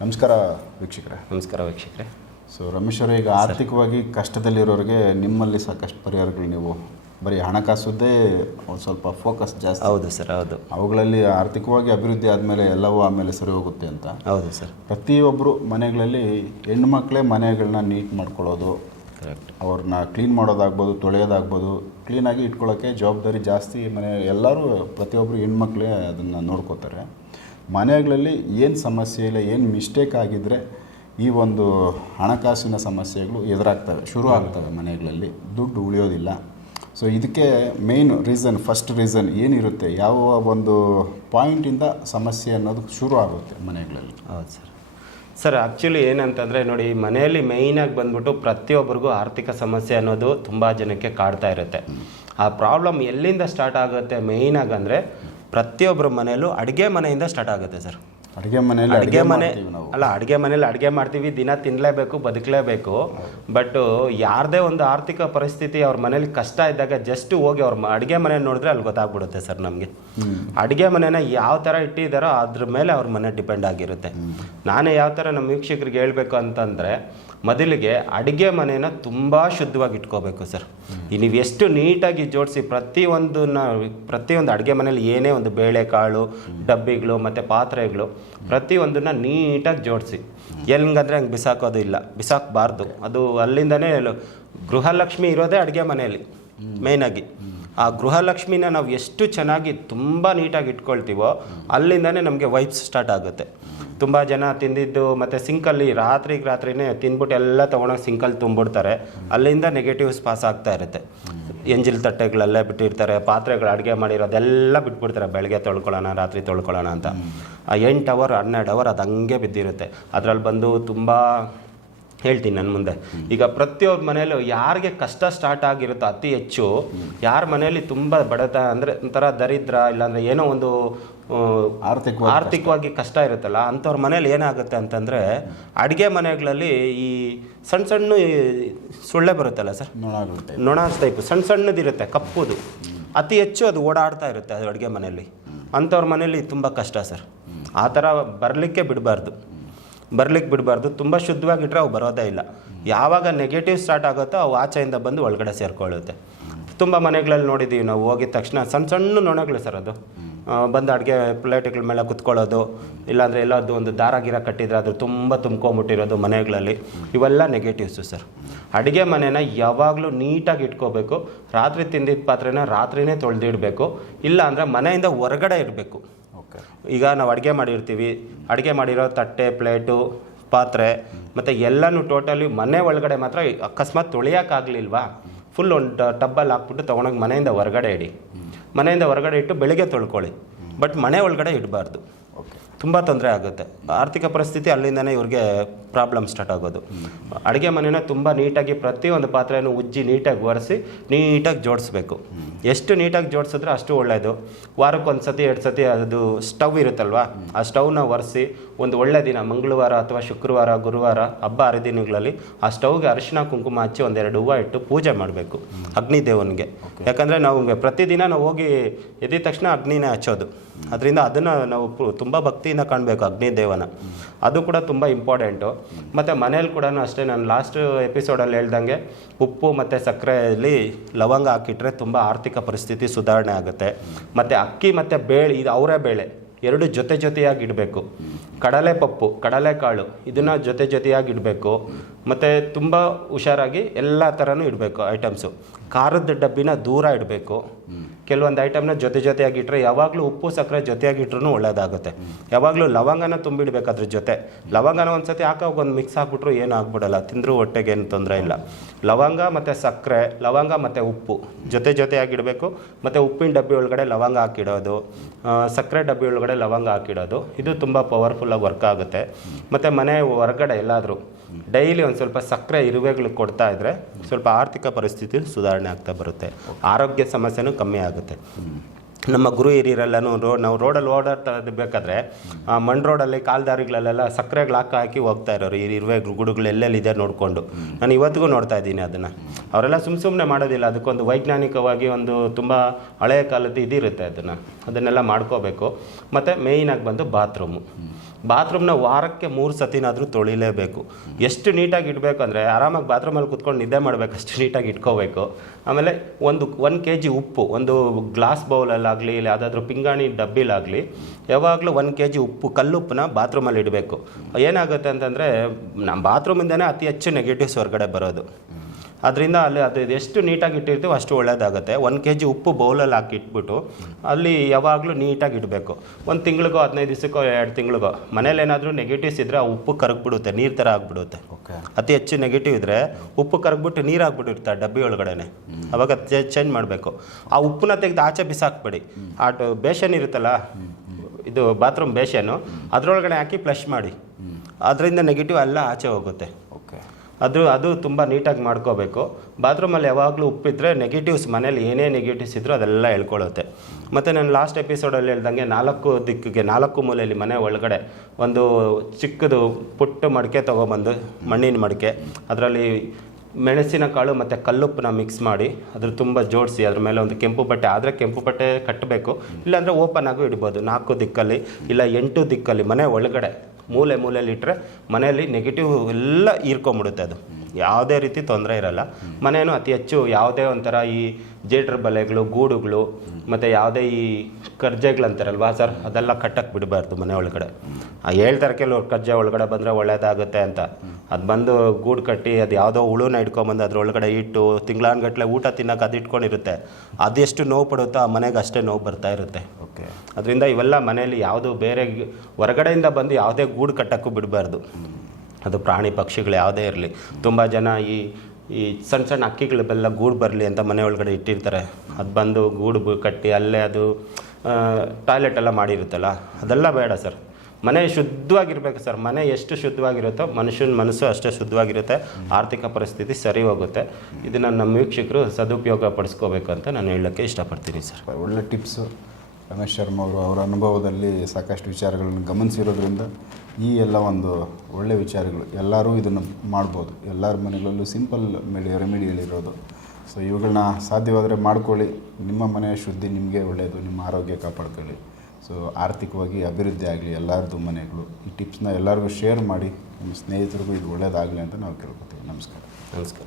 ನಮಸ್ಕಾರ ವೀಕ್ಷಕರೇ. ನಮಸ್ಕಾರ ವೀಕ್ಷಕರೇ. ಸೊ ರಮೇಶ್ ಅವರು ಈಗ ಆರ್ಥಿಕವಾಗಿ ಕಷ್ಟದಲ್ಲಿರೋರಿಗೆ ನಿಮ್ಮಲ್ಲಿ ಸಾಕಷ್ಟು ಪರಿಹಾರಗಳು ನೀವು ಬರೀ ಹಣಕಾಸುದೇ ಒಂದು ಸ್ವಲ್ಪ ಫೋಕಸ್ ಜಾಸ್ತಿ. ಹೌದು ಸರ್ ಹೌದು. ಅವುಗಳಲ್ಲಿ ಆರ್ಥಿಕವಾಗಿ ಅಭಿವೃದ್ಧಿ ಆದಮೇಲೆ ಎಲ್ಲವೂ ಆಮೇಲೆ ಸರಿ ಹೋಗುತ್ತೆ ಅಂತ. ಹೌದು ಸರ್. ಪ್ರತಿಯೊಬ್ಬರು ಮನೆಗಳಲ್ಲಿ ಹೆಣ್ಮಕ್ಳೇ ಮನೆಗಳನ್ನ ನೀಟ್ ಮಾಡ್ಕೊಳ್ಳೋದು. ಕರೆಕ್ಟ್ ಅವ್ರನ್ನ ಕ್ಲೀನ್ ಮಾಡೋದಾಗ್ಬೋದು ತೊಳೆಯೋದಾಗ್ಬೋದು ಕ್ಲೀನಾಗಿ ಇಟ್ಕೊಳ್ಳೋಕ್ಕೆ ಜವಾಬ್ದಾರಿ ಜಾಸ್ತಿ ಮನೆ ಎಲ್ಲರೂ ಪ್ರತಿಯೊಬ್ಬರು ಹೆಣ್ಮಕ್ಳೇ ಅದನ್ನು ನೋಡ್ಕೋತಾರೆ. ಮನೆಗಳಲ್ಲಿ ಏನು ಸಮಸ್ಯೆ ಇಲ್ಲ, ಏನು ಮಿಸ್ಟೇಕ್ ಆಗಿದ್ದರೆ ಈ ಒಂದು ಹಣಕಾಸಿನ ಸಮಸ್ಯೆಗಳು ಎದುರಾಗ್ತವೆ, ಶುರು ಆಗ್ತವೆ ಮನೆಗಳಲ್ಲಿ. ದುಡ್ಡು ಉಳಿಯೋದಿಲ್ಲ. ಸೊ ಇದಕ್ಕೆ ಮೇಯ್ನ್ ರೀಸನ್ ಫಸ್ಟ್ ರೀಸನ್ ಏನಿರುತ್ತೆ? ಯಾವ ಒಂದು ಪಾಯಿಂಟಿಂದ ಸಮಸ್ಯೆ ಅನ್ನೋದು ಶುರು ಆಗುತ್ತೆ ಮನೆಗಳಲ್ಲಿ. ಹೌದು ಸರ್. ಸರ್ ಆ್ಯಕ್ಚುಲಿ ಏನಂತಂದರೆ ನೋಡಿ, ಮನೆಯಲ್ಲಿ ಮೇಯ್ನಾಗಿ ಬಂದ್ಬಿಟ್ಟು ಪ್ರತಿಯೊಬ್ಬರಿಗೂ ಆರ್ಥಿಕ ಸಮಸ್ಯೆ ಅನ್ನೋದು ತುಂಬ ಜನಕ್ಕೆ ಕಾಡ್ತಾ ಇರುತ್ತೆ. ಆ ಪ್ರಾಬ್ಲಮ್ ಎಲ್ಲಿಂದ ಸ್ಟಾರ್ಟ್ ಆಗುತ್ತೆ ಮೇಯ್ನಾಗಿ ಅಂದರೆ ಪ್ರತಿಯೊಬ್ಬರ ಮನೆಯಲ್ಲೂ ಅಡುಗೆ ಮನೆಯಿಂದ ಸ್ಟಾರ್ಟ್ ಆಗುತ್ತೆ ಸರ್. ಅಡುಗೆ ಮನೆಯಲ್ಲಿ ಅಡುಗೆ ಮನೆ ಅಲ್ಲ ಅಡುಗೆ ಮನೇಲಿ ಅಡುಗೆ ಮಾಡ್ತೀವಿ ದಿನ ತಿನ್ನಲೇಬೇಕು ಬದುಕಲೇಬೇಕು. ಬಟ್ ಯಾರದೇ ಒಂದು ಆರ್ಥಿಕ ಪರಿಸ್ಥಿತಿ ಅವ್ರ ಮನೇಲಿ ಕಷ್ಟ ಇದ್ದಾಗ ಜಸ್ಟ್ ಹೋಗಿ ಅವ್ರ ಅಡುಗೆ ಮನೆ ನೋಡಿದ್ರೆ ಅಲ್ಲಿ ಗೊತ್ತಾಗ್ಬಿಡುತ್ತೆ ಸರ್ ನಮಗೆ. ಅಡುಗೆ ಮನೆನ ಯಾವ ಥರ ಇಟ್ಟಿದ್ದಾರೋ ಅದ್ರ ಮೇಲೆ ಅವ್ರ ಮನೆ ಡಿಪೆಂಡ್ ಆಗಿರುತ್ತೆ. ನಾನೇ ಯಾವ ಥರ ನಮ್ಮ ವೀಕ್ಷಕರಿಗೆ ಹೇಳಬೇಕು ಅಂತಂದರೆ ಮೊದಲಿಗೆ ಅಡುಗೆ ಮನೆನ ತುಂಬ ಶುದ್ಧವಾಗಿ ಇಟ್ಕೋಬೇಕು ಸರ್. ನೀವು ಎಷ್ಟು ನೀಟಾಗಿ ಜೋಡಿಸಿ ಪ್ರತಿಯೊಂದನ್ನ, ಪ್ರತಿಯೊಂದು ಅಡುಗೆ ಮನೇಲಿ ಏನೇ ಒಂದು ಬೇಳೆಕಾಳು, ಡಬ್ಬಿಗಳು ಮತ್ತು ಪಾತ್ರೆಗಳು, ಪ್ರತಿಯೊಂದನ್ನ ನೀಟಾಗಿ ಜೋಡಿಸಿ. ಹೆಂಗಂದ್ರೆ ಹಂಗೆ ಬಿಸಾಕೋದು ಇಲ್ಲ. ಬಿಸಾಕಬಾರ್ದು. ಅದು ಅಲ್ಲಿಂದನೇ ಗೃಹಲಕ್ಷ್ಮಿ ಇರೋದೇ ಅಡುಗೆ ಮನೆಯಲ್ಲಿ ಮೇಯ್ನಾಗಿ ಆ ಗೃಹಲಕ್ಷ್ಮಿನ ನಾವು ಎಷ್ಟು ಚೆನ್ನಾಗಿ ತುಂಬ ನೀಟಾಗಿ ಇಟ್ಕೊಳ್ತೀವೋ ಅಲ್ಲಿಂದನೇ ನಮಗೆ ವೈಪ್ಸ್ ಸ್ಟಾರ್ಟ್ ಆಗುತ್ತೆ. ತುಂಬ ಜನ ತಿಂದಿದ್ದು ಮತ್ತು ಸಿಂಕಲ್ಲಿ ರಾತ್ರಿಗೆ ರಾತ್ರಿನೇ ತಿಂದ್ಬಿಟ್ಟು ಎಲ್ಲ ತೊಗೊಂಡೋಗಿ ಸಿಂಕಲ್ಲಿ ತುಂಬಿಡ್ತಾರೆ. ಅಲ್ಲಿಂದ ನೆಗೆಟಿವ್ಸ್ ಪಾಸ್ ಆಗ್ತಾ ಇರುತ್ತೆ. ಎಂಜಿಲ್ ತಟ್ಟೆಗಳೆಲ್ಲ ಬಿಟ್ಟಿರ್ತಾರೆ, ಪಾತ್ರೆಗಳು ಅಡುಗೆ ಮಾಡಿರೋದೆಲ್ಲ ಬಿಟ್ಬಿಡ್ತಾರೆ. ಬೆಳಗ್ಗೆ ತೊಳ್ಕೊಳ್ಳೋಣ, ರಾತ್ರಿ ತೊಳ್ಕೊಳ್ಳೋಣ ಅಂತ. ಆ ಎಂಟು ಅವರ್ ಹನ್ನೆರಡು ಅವರ್ ಅದು ಹಂಗೆ ಬಿದ್ದಿರುತ್ತೆ. ಅದರಲ್ಲಿ ಬಂದು ತುಂಬ ಹೇಳ್ತೀನಿ ನನ್ನ ಮುಂದೆ. ಈಗ ಪ್ರತಿಯೊಬ್ಬ ಮನೆಯಲ್ಲೂ ಯಾರಿಗೆ ಕಷ್ಟ ಸ್ಟಾರ್ಟ್ ಆಗಿರುತ್ತೋ ಅತಿ ಹೆಚ್ಚು ಯಾರ ಮನೆಯಲ್ಲಿ ತುಂಬ ಬಡತ ಅಂದರೆ ಒಂಥರ ದರಿದ್ರ ಇಲ್ಲಾಂದರೆ ಏನೋ ಒಂದು ಆರ್ಥಿಕ ಆರ್ಥಿಕವಾಗಿ ಕಷ್ಟ ಇರುತ್ತಲ್ಲ ಅಂಥವ್ರ ಮನೇಲಿ ಏನಾಗುತ್ತೆ ಅಂತಂದರೆ ಅಡುಗೆ ಮನೆಗಳಲ್ಲಿ ಈ ಸಣ್ಣ ಸಣ್ಣ ಸುಳ್ಳೆ ಬರುತ್ತಲ್ಲ ಸರ್? ನೊಣ ಟೈಪ್ ಸಣ್ಣ ಸಣ್ಣದಿರುತ್ತೆ ಕಪ್ಪುದು. ಅತಿ ಹೆಚ್ಚು ಅದು ಓಡಾಡ್ತಾ ಇರುತ್ತೆ ಅದು ಅಡುಗೆ ಮನೆಯಲ್ಲಿ. ಅಂಥವ್ರ ಮನೇಲಿ ತುಂಬ ಕಷ್ಟ ಸರ್. ಆ ಥರ ಬರಲಿಕ್ಕೆ ಬಿಡಬಾರ್ದು. ಬರ್ಲಿಕ್ಕೆ ಬಿಡಬಾರ್ದು. ತುಂಬ ಶುದ್ಧವಾಗಿಟ್ಟರೆ ಅವು ಬರೋದೇ ಇಲ್ಲ. ಯಾವಾಗ ನೆಗೆಟಿವ್ ಸ್ಟಾರ್ಟ್ ಆಗುತ್ತೋ ಅವು ಆಚೆಯಿಂದ ಬಂದು ಒಳಗಡೆ ಸೇರಿಕೊಳ್ಳುತ್ತೆ. ತುಂಬ ಮನೆಗಳಲ್ಲಿ ನೋಡಿದ್ದೀವಿ ನಾವು, ಹೋಗಿದ ತಕ್ಷಣ ಸಣ್ಣ ಸಣ್ಣ ನೊಣಗಳು ಸರ್ ಅದು. ಬಂದು ಅಡುಗೆ ಪ್ಲೇಟ್ಗಳ ಮೇಲೆ ಕುತ್ಕೊಳ್ಳೋದು, ಇಲ್ಲಾಂದರೆ ಎಲ್ಲಾದ್ರು ಒಂದು ದಾರ ಗಿರ ಕಟ್ಟಿದ್ರೆ ಅದು ತುಂಬ ತುಂಬ್ಕೊಂಬಿಟ್ಟಿರೋದು ಮನೆಗಳಲ್ಲಿ. ಇವೆಲ್ಲ ನೆಗೆಟಿವ್ಸು ಸರ್. ಅಡುಗೆ ಮನೆನ ಯಾವಾಗಲೂ ನೀಟಾಗಿ ಇಟ್ಕೋಬೇಕು. ರಾತ್ರಿ ತಿಂದಿದ್ದ ಪಾತ್ರೆನ ರಾತ್ರಿನೇ ತೊಳೆದಿಡಬೇಕು. ಇಲ್ಲ ಅಂದರೆ ಮನೆಯಿಂದ ಹೊರಗಡೆ ಇರಬೇಕು. ಈಗ ನಾವು ಅಡುಗೆ ಮಾಡಿರ್ತೀವಿ. ಅಡುಗೆ ಮಾಡಿರೋ ತಟ್ಟೆ, ಪ್ಲೇಟು, ಪಾತ್ರೆ, ಮತ್ತು ಎಲ್ಲನೂ ಟೋಟಲಿ ಮನೆ ಒಳಗಡೆ ಮಾತ್ರ ಅಕಸ್ಮಾತ್ ತೊಳೆಯೋಕ್ಕಾಗಲಿಲ್ವಾ? ಫುಲ್ ಒಂದು ಟಬ್ಬಲ್ಲಿ ಹಾಕ್ಬಿಟ್ಟು ತೊಗೊಂಡೋಗಿ ಮನೆಯಿಂದ ಹೊರಗಡೆ ಇಡಿ. ಮನೆಯಿಂದ ಹೊರಗಡೆ ಇಟ್ಟು ಬೆಳಿಗ್ಗೆ ತೊಳ್ಕೊಳ್ಳಿ. ಬಟ್ ಮನೆ ಒಳಗಡೆ ಇಡಬಾರ್ದು. ತುಂಬ ತೊಂದರೆ ಆಗುತ್ತೆ. ಆರ್ಥಿಕ ಪರಿಸ್ಥಿತಿ ಅಲ್ಲಿಂದನೇ ಇವ್ರಿಗೆ ಪ್ರಾಬ್ಲಮ್ ಸ್ಟಾರ್ಟ್ ಆಗೋದು. ಅಡುಗೆ ಮನೆನ ತುಂಬ ನೀಟಾಗಿ ಪ್ರತಿಯೊಂದು ಪಾತ್ರೆಯನ್ನು ಉಜ್ಜಿ ನೀಟಾಗಿ ಒರೆಸಿ ನೀಟಾಗಿ ಜೋಡಿಸ್ಬೇಕು. ಎಷ್ಟು ನೀಟಾಗಿ ಜೋಡಿಸಿದ್ರೆ ಅಷ್ಟು ಒಳ್ಳೆಯದು ವಾರಕ್ಕೆ ಒಂದು ಸತಿ ಎರಡು ಸತಿ ಅದು ಸ್ಟವ್ ಇರುತ್ತಲ್ವಾ? ಆ ಸ್ಟವ್ನ ಒರೆಸಿ ಒಂದು ಒಳ್ಳೆಯ ದಿನ, ಮಂಗಳವಾರ ಅಥವಾ ಶುಕ್ರವಾರ, ಗುರುವಾರ, ಹಬ್ಬ ಹರಿದಿನಗಳಲ್ಲಿ ಆ ಸ್ಟವ್ಗೆ ಅರಿಶಿನ, ಕುಂಕುಮ ಹಚ್ಚಿ ಒಂದೆರಡು ಹೂವು ಇಟ್ಟು ಪೂಜೆ ಮಾಡಬೇಕು ಅಗ್ನಿದೇವನಿಗೆ ಯಾಕಂದರೆ ನಾವು ಪ್ರತಿದಿನ ನಾವು ಹೋಗಿ ಎದ್ದ ತಕ್ಷಣ ಅಗ್ನಿನೇ ಹಚ್ಚೋದು. ಅದರಿಂದ ಅದನ್ನು ನಾವು ತುಂಬ ಭಕ್ತಿಯಿಂದ ಕಾಣಬೇಕು ಅಗ್ನಿದೇವನ ಅದು ಕೂಡ ತುಂಬ ಇಂಪಾರ್ಟೆಂಟು. ಮತ್ತು ಮನೇಲಿ ಕೂಡ ಅಷ್ಟೇ, ನಾನು ಲಾಸ್ಟ್ ಎಪಿಸೋಡಲ್ಲಿ ಹೇಳ್ದಂಗೆ ಉಪ್ಪು ಮತ್ತು ಸಕ್ಕರೆಯಲ್ಲಿ ಲವಂಗ ಹಾಕಿಟ್ರೆ ತುಂಬ ಆರ್ಥಿಕ ಪರಿಸ್ಥಿತಿ ಸುಧಾರಣೆ ಆಗುತ್ತೆ. ಮತ್ತು ಅಕ್ಕಿ ಮತ್ತು ಬೇಳೆ, ಇದು ಅವರೇ ಬೇಳೆ. ಎರಡು ಜೊತೆ ಜೊತೆಯಾಗಿ ಇಡಬೇಕು. ಕಡಲೆ ಪಪ್ಪು ಕಡಲೆಕಾಳು ಇದನ್ನು ಜೊತೆ ಜೊತೆಯಾಗಿ ಇಡಬೇಕು. ಮತ್ತು ತುಂಬ ಹುಷಾರಾಗಿ ಎಲ್ಲ ಥರನೂ ಇಡಬೇಕು ಐಟಮ್ಸು ಖಾರದ ಡಬ್ಬಿನ ದೂರ ಇಡಬೇಕು. ಕೆಲವೊಂದು ಐಟಮ್ನ ಜೊತೆ ಜೊತೆಯಾಗಿ ಇಟ್ಟರೆ ಯಾವಾಗಲೂ ಉಪ್ಪು, ಸಕ್ಕರೆ ಜೊತೆಯಾಗಿ ಇಟ್ರೂ ಒಳ್ಳೆಯದಾಗುತ್ತೆ ಯಾವಾಗಲೂ ಲವಂಗನ ತುಂಬಿಡಬೇಕು ಅದ್ರ ಜೊತೆ. ಲವಂಗನ ಒಂದು ಸತಿ ಹಾಕೋ, ಒಂದು ಮಿಕ್ಸ್ ಹಾಕ್ಬಿಟ್ರು ಏನು ಆಗ್ಬಿಡಲ್ಲ. ತಿಂದರೂ ಹೊಟ್ಟೆಗೆ ಏನು ತೊಂದರೆ ಇಲ್ಲ. ಲವಂಗ ಮತ್ತು ಸಕ್ಕರೆ, ಲವಂಗ ಮತ್ತು ಉಪ್ಪು ಜೊತೆ ಜೊತೆಯಾಗಿ ಇಡಬೇಕು. ಮತ್ತು ಉಪ್ಪಿನ ಡಬ್ಬಿ ಒಳಗಡೆ ಲವಂಗ ಹಾಕಿಡೋದು ಸಕ್ಕರೆ ಡಬ್ಬಿ ಒಳಗಡೆ ಲವಂಗ ಹಾಕಿಡೋದು. ಇದು ತುಂಬ ಪವರ್ಫುಲ್ಲಾಗಿ ವರ್ಕ್ ಆಗುತ್ತೆ. ಮತ್ತು ಮನೆ ಹೊರಗಡೆ ಎಲ್ಲಾದರೂ ಡೈಲಿ ಒಂದು ಸ್ವಲ್ಪ ಸಕ್ಕರೆ ಇರುವೆಗಳು ಕೊಡ್ತಾ ಇದ್ದರೆ ಸ್ವಲ್ಪ ಆರ್ಥಿಕ ಪರಿಸ್ಥಿತಿ ಸುಧಾರಣೆ ಆಗ್ತಾ ಬರುತ್ತೆ. ಆರೋಗ್ಯ ಸಮಸ್ಯೆನೂ ಕಮ್ಮಿ ಆಗುತ್ತೆ. ನಮ್ಮ ಗುರು ಹಿರಿಯರೆಲ್ಲನೂ ರೋ, ನಾವು ರೋಡಲ್ಲಿ ಓಡಾಡ್ತಾ ಬೇಕಾದ್ರೆ, ಆ ಮಣ್ಣು ರೋಡಲ್ಲಿ ಕಾಲ್ದಾರಿಗಳಲ್ಲೆಲ್ಲ ಸಕ್ಕರೆಗಳು ಹಾಕಿ ಹಾಕಿ ಹೋಗ್ತಾ ಇರೋರು, ಈ ಇರುವೆ ಗುಡುಗಳು ಎಲ್ಲೆಲ್ಲಿದೆ ನೋಡಿಕೊಂಡು. ನಾನು ಇವತ್ತಿಗೂ ನೋಡ್ತಾ ಇದ್ದೀನಿ ಅದನ್ನು. ಅವರೆಲ್ಲ ಸುಮ್ಮ ಸುಮ್ಮನೆ ಮಾಡೋದಿಲ್ಲ. ಅದಕ್ಕೊಂದು ವೈಜ್ಞಾನಿಕವಾಗಿ ಒಂದು ತುಂಬ ಹಳೆಯ ಕಾಲದ ಇದಿರುತ್ತೆ ಅದನ್ನು. ಅದನ್ನೆಲ್ಲ ಮಾಡ್ಕೋಬೇಕು. ಮತ್ತು ಮೇಯ್ನಾಗಿ ಬಂದು ಬಾತ್ರೂಮು ಬಾತ್ರೂಮ್ನ ವಾರಕ್ಕೆ ಮೂರು ಸತಿನಾದರೂ ತೊಳಿಲೇಬೇಕು. ಎಷ್ಟು ನೀಟಾಗಿ ಇಡಬೇಕು ಅಂದರೆ ಆರಾಮಾಗಿ ಬಾತ್ರೂಮಲ್ಲಿ ಕುತ್ಕೊಂಡು ನಿದ್ದೆ ಮಾಡಬೇಕು, ಅಷ್ಟು ನೀಟಾಗಿ ಇಟ್ಕೋಬೇಕು. ಆಮೇಲೆ ಒಂದು ಒನ್ ಕೆ ಜಿ ಉಪ್ಪು, ಒಂದು ಗ್ಲಾಸ್ ಬೌಲಲ್ಲಾಗಲಿ, ಇಲ್ಲ ಯಾವುದಾದ್ರೂ ಪಿಂಗಾಣಿ ಡಬ್ಬಿಲಾಗಲಿ, ಯಾವಾಗಲೂ ಒನ್ ಕೆ ಜಿ ಉಪ್ಪು, ಕಲ್ಲುಪ್ಪನ್ನ ಬಾತ್ರೂಮಲ್ಲಿ ಇಡಬೇಕು. ಏನಾಗುತ್ತೆ ಅಂತಂದರೆ ನಮ್ಮ ಬಾತ್ರೂಮಿಂದನೇ ಅತಿ ಹೆಚ್ಚು ನೆಗೆಟಿವ್ಸ್ ಹೊರಗಡೆ ಬರೋದು. ಅದರಿಂದ ಅಲ್ಲಿ ಅದು ಎಷ್ಟು ನೀಟಾಗಿ ಇಟ್ಟಿರ್ತೀವೋ ಅಷ್ಟು ಒಳ್ಳೆಯದಾಗುತ್ತೆ ಒಂದು ಕೆ ಜಿ ಉಪ್ಪು ಬೌಲಲ್ಲಿ ಹಾಕಿ ಇಟ್ಬಿಟ್ಟು ಅಲ್ಲಿ ಯಾವಾಗಲೂ ನೀಟಾಗಿ ಇಡಬೇಕು. ಒಂದು ತಿಂಗಳಿಗೋ ಹದಿನೈದು ದಿವಸಕ್ಕೋ ಎರಡು ತಿಂಗಳಿಗೋ ಮನೇಲಿ ಏನಾದರೂ ನೆಗೆಟಿವ್ಸ್ ಇದ್ದರೆ ಆ ಉಪ್ಪು ಕರಗ್ಬಿಡುತ್ತೆ ನೀರು ಥರ ಆಗಿಬಿಡುತ್ತೆ. ಓಕೆ ಅತಿ ಹೆಚ್ಚು ನೆಗೆಟಿವ್ ಇದ್ದರೆ ಉಪ್ಪು ಕರಗ್ಬಿಟ್ಟು ನೀರು ಹಾಕ್ಬಿಟ್ಟಿರುತ್ತೆ ಆ ಡಬ್ಬಿ ಒಳಗಡೆ ಅವಾಗ ಚೇಂಜ್ ಮಾಡಬೇಕು. ಆ ಉಪ್ಪನ್ನ ತೆಗೆದು ಆಚೆ ಬಿಸಾಕ್ಬೇಡಿ. ಆ ಟ- ಬೇಷನ್ ಇರುತ್ತಲ್ಲ? ಇದು ಬಾತ್ರೂಮ್ ಬೇಷನ್ನು. ಅದರೊಳಗಡೆ ಹಾಕಿ ಫ್ಲಶ್ ಮಾಡಿ. ಅದರಿಂದ ನೆಗೆಟಿವ್ ಎಲ್ಲ ಆಚೆ ಹೋಗುತ್ತೆ. ಓಕೆ ಅದು ಅದು ತುಂಬ ನೀಟಾಗಿ ಮಾಡ್ಕೋಬೇಕು. ಬಾತ್ರೂಮಲ್ಲಿ ಯಾವಾಗಲೂ ಉಪ್ಪಿದ್ರೆ ನೆಗೆಟಿವ್ಸ್ ಮನೇಲಿ ಏನೇ ನೆಗೆಟಿವ್ಸ್ ಇದ್ದರೂ ಅದೆಲ್ಲ ಹೇಳ್ಕೊಳ್ಳುತ್ತೆ. ಮತ್ತು ನಾನು ಲಾಸ್ಟ್ ಎಪಿಸೋಡಲ್ಲಿ ಹೇಳ್ದಂಗೆ ನಾಲ್ಕು ದಿಕ್ಕಿಗೆ, ನಾಲ್ಕು ಮೂಲೆಯಲ್ಲಿ ಮನೆ ಒಳಗಡೆ ಒಂದು ಚಿಕ್ಕದು ಪುಟ್ಟ ಮಡಿಕೆ ತೊಗೊಬಂದು ಮಣ್ಣಿನ ಮಡಿಕೆ, ಅದರಲ್ಲಿ ಮೆಣಸಿನಕಾಳು ಮತ್ತು ಕಲ್ಲುಪ್ಪನ್ನ ಮಿಕ್ಸ್ ಮಾಡಿ ಅದ್ರ ತುಂಬ ಜೋಡಿಸಿ ಅದ್ರ ಮೇಲೆ ಒಂದು ಕೆಂಪು ಬಟ್ಟೆ, ಆದರೆ ಕೆಂಪು ಬಟ್ಟೆ ಕಟ್ಟಬೇಕು, ಇಲ್ಲಾಂದರೆ ಓಪನ್ ಆಗೂ ಇಡ್ಬೋದು. ನಾಲ್ಕು ದಿಕ್ಕಲ್ಲಿ, ಇಲ್ಲ ಎಂಟು ದಿಕ್ಕಲ್ಲಿ ಮನೆ ಒಳಗಡೆ ಮೂಲೆ ಮೂಲೆಯಲ್ಲಿ ಇಟ್ಟರೆ ಮನೆಯಲ್ಲಿ ನೆಗೆಟಿವ್ ಎಲ್ಲ ಹೀರ್ಕೊಂಬಿಡುತ್ತೆ ಅದು. ಯಾವುದೇ ರೀತಿ ತೊಂದರೆ ಇರಲ್ಲ. ಮನೆಯೂ ಅತಿ ಹೆಚ್ಚು ಯಾವುದೇ ಒಂಥರ ಈ ಜೇಟ್ರ ಬಲೆಗಳು, ಗೂಡುಗಳು, ಮತ್ತು ಯಾವುದೇ ಈ ಕರ್ಜೆಗಳಂತಾರಲ್ವಾ ಸರ್? ಅದೆಲ್ಲ ಕಟ್ಟಕ್ಕೆ ಬಿಡಬಾರ್ದು ಮನೆ ಒಳಗಡೆ. ಆ ಹೇಳ್ತಾರೆ ಕೆಲವ್ರು ಕರ್ಜೆ ಒಳಗಡೆ ಬಂದರೆ ಒಳ್ಳೇದಾಗುತ್ತೆ ಅಂತ. ಅದು ಬಂದು ಗೂಡು ಕಟ್ಟಿ ಅದು ಯಾವುದೋ ಹುಳುನ ಇಟ್ಕೊಂಬಂದು ಅದ್ರ ಒಳಗಡೆ ಇಟ್ಟು ತಿಂಗಳಾನ್ಗಟ್ಲೆ ಊಟ ತಿನ್ನೋಕೆ ಅದು ಇಟ್ಕೊಂಡಿರುತ್ತೆ. ಅದೆಷ್ಟು ನೋವು ಪಡುತ್ತೋ ಆ ಮನೆಗೆ ಅಷ್ಟೇ ನೋವು ಬರ್ತಾ ಇರುತ್ತೆ. ಓಕೆ ಅದರಿಂದ ಇವೆಲ್ಲ ಮನೆಯಲ್ಲಿ ಯಾವುದು ಬೇರೆ ಹೊರಗಡೆಯಿಂದ ಬಂದು ಯಾವುದೇ ಗೂಡು ಕಟ್ಟಕ್ಕೂ ಬಿಡಬಾರ್ದು. ಅದು ಪ್ರಾಣಿ ಪಕ್ಷಿಗಳು ಯಾವುದೇ ಇರಲಿ. ತುಂಬ ಜನ ಈ ಈ ಸಣ್ಣ ಸಣ್ಣ ಅಕ್ಕಿಗಳೆಲ್ಲ ಗೂಡು ಬರಲಿ ಅಂತ ಮನೆ ಒಳಗಡೆ ಇಟ್ಟಿರ್ತಾರೆ. ಅದು ಬಂದು ಗೂಡು ಕಟ್ಟಿ ಅಲ್ಲೇ ಅದು ಟಾಯ್ಲೆಟ್ ಎಲ್ಲ ಮಾಡಿರುತ್ತಲ್ಲ, ಅದೆಲ್ಲ ಬೇಡ ಸರ್. ಮನೆ ಶುದ್ಧವಾಗಿರ್ಬೇಕು ಸರ್. ಮನೆ ಎಷ್ಟು ಶುದ್ಧವಾಗಿರುತ್ತೋ, ಮನುಷ್ಯನ ಮನಸ್ಸು ಅಷ್ಟೇ ಶುದ್ಧವಾಗಿರುತ್ತೆ. ಆರ್ಥಿಕ ಪರಿಸ್ಥಿತಿ ಸರಿ ಹೋಗುತ್ತೆ. ಇದನ್ನು ನಮ್ಮ ವೀಕ್ಷಕರು ಸದುಪಯೋಗ ಪಡಿಸ್ಕೋಬೇಕು ಅಂತ ನಾನು ಹೇಳೋಕ್ಕೆ ಇಷ್ಟಪಡ್ತೀನಿ ಸರ್. ಒಳ್ಳೆ ಟಿಪ್ಸು. ರಮೇಶ್ ಶರ್ಮ ಅವರು ಅವರ ಅನುಭವದಲ್ಲಿ ಸಾಕಷ್ಟು ವಿಚಾರಗಳನ್ನು ಗಮನಿಸಿರೋದ್ರಿಂದ ಈ ಎಲ್ಲ ಒಂದು ಒಳ್ಳೆಯ ವಿಚಾರಗಳು ಎಲ್ಲರೂ ಇದನ್ನು ಮಾಡ್ಬೋದು. ಎಲ್ಲರ ಮನೆಗಳಲ್ಲೂ ಸಿಂಪಲ್ ಮೆಡಿ ರೆಮಿಡಿಗಳಿರೋದು ಸೊ ಇವುಗಳನ್ನ ಸಾಧ್ಯವಾದರೆ ಮಾಡ್ಕೊಳ್ಳಿ. ನಿಮ್ಮ ಮನೆಯ ಶುದ್ಧಿ ನಿಮಗೆ ಒಳ್ಳೆಯದು. ನಿಮ್ಮ ಆರೋಗ್ಯ ಕಾಪಾಡ್ಕೊಳ್ಳಿ. ಸೊ ಆರ್ಥಿಕವಾಗಿ ಅಭಿವೃದ್ಧಿ ಆಗಲಿ, ಎಲ್ಲರದ್ದು ಮನೆಗಳು. ಈ ಟಿಪ್ಸ್ನ ಎಲ್ಲರಿಗೂ ಶೇರ್ ಮಾಡಿ. ನಿಮ್ಮ ಸ್ನೇಹಿತರಿಗೂ ಇದು ಒಳ್ಳೆಯದಾಗಲಿ ಅಂತ ನಾವು ಕೇಳ್ಕೊತೀವಿ. ನಮಸ್ಕಾರ. ನಮಸ್ಕಾರ.